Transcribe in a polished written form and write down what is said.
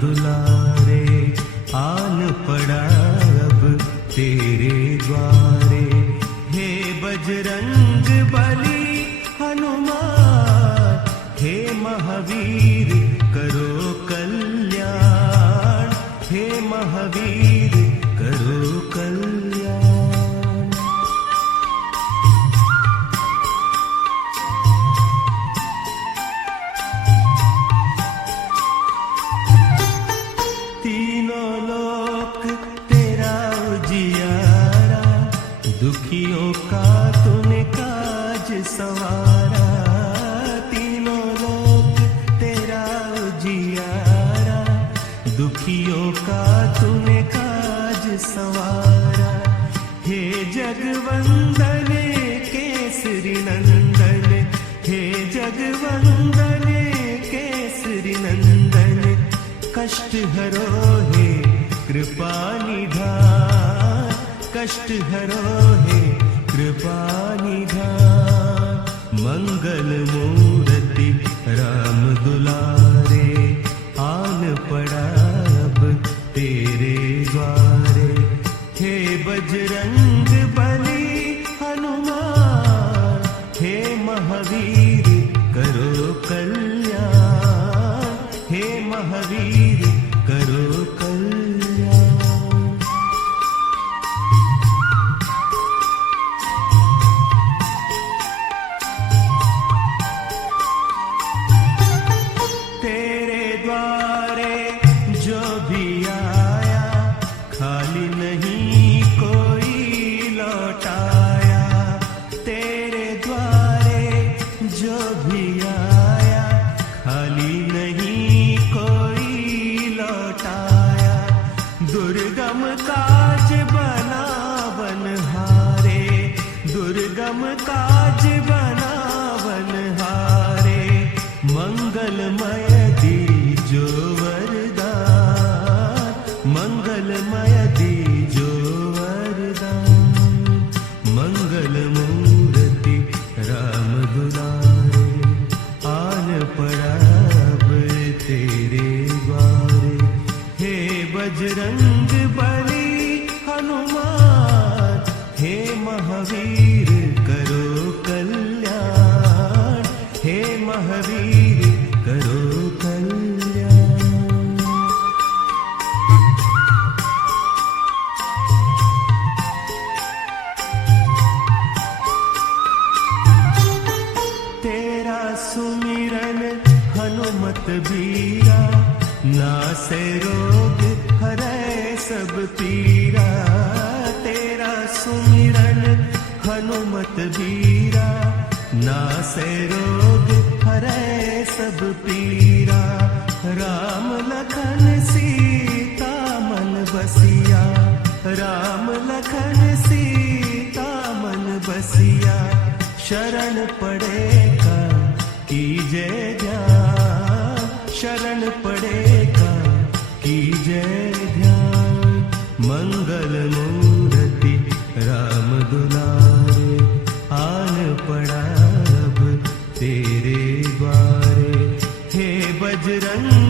दुलारे आन पड़ा अब तेरे द्वारे। हे बजरंग बली हनुमान, हे महावीर करो कल्याण, हे महावीर करो कल्याण। तीनों लोक तेरा उजियारा, दुखियों का तूने काज संवारा। तीनों लोक तेरा उजियारा, दुखियों का तूने काज संवारा। हे जगवंदन केसरी नंदन, हे जगवंदन केसरी नंदन, कष्ट हरो हे कृपा निधान, कष्ट हरो हे कृपा निधान। मंगल मूर्ति राम दुलारे आन पड़ा अब तेरे द्वारे। हे बजरंग बली हनुमान, हे महावीर करो कल्याण, हे महावीर करो कल्याण। तेरे द्वारे जो भी आया, खाली नहीं कोई लौटाया। तेरे द्वारे जो भी आया, खाली नहीं कोई लौटाया। दुर्गम काज बनावन हारे, दुर्गम काज बनावन हारे। मंगलमय दीजो वरदान, मंगलमय दीजो वरदान। मंगल मूर्ति राम दुलारे आन पड़ा अब तेरे द्वारे। हे बजरंग बली हनुमान, हे महावीर करो कल्याण, हे महावीर करो कल्याण। तेरा सुमिरन हनुमत बीरा, नासे रोग हरै सब पीरा। तेरा सुमिरन हनुमत बीरा, नासे रोग हरै सब पीरा। राम लखन सीता मन बसिया, राम लखन सीता मन बसिया। शरण पड़ेगा कीजे ध्यान, शरण पड़ेगा कीजे ध्यान। मंगल मूर्ति राम दुलारे आन पड़ा अब तेरे द्वारे। हे बजरंग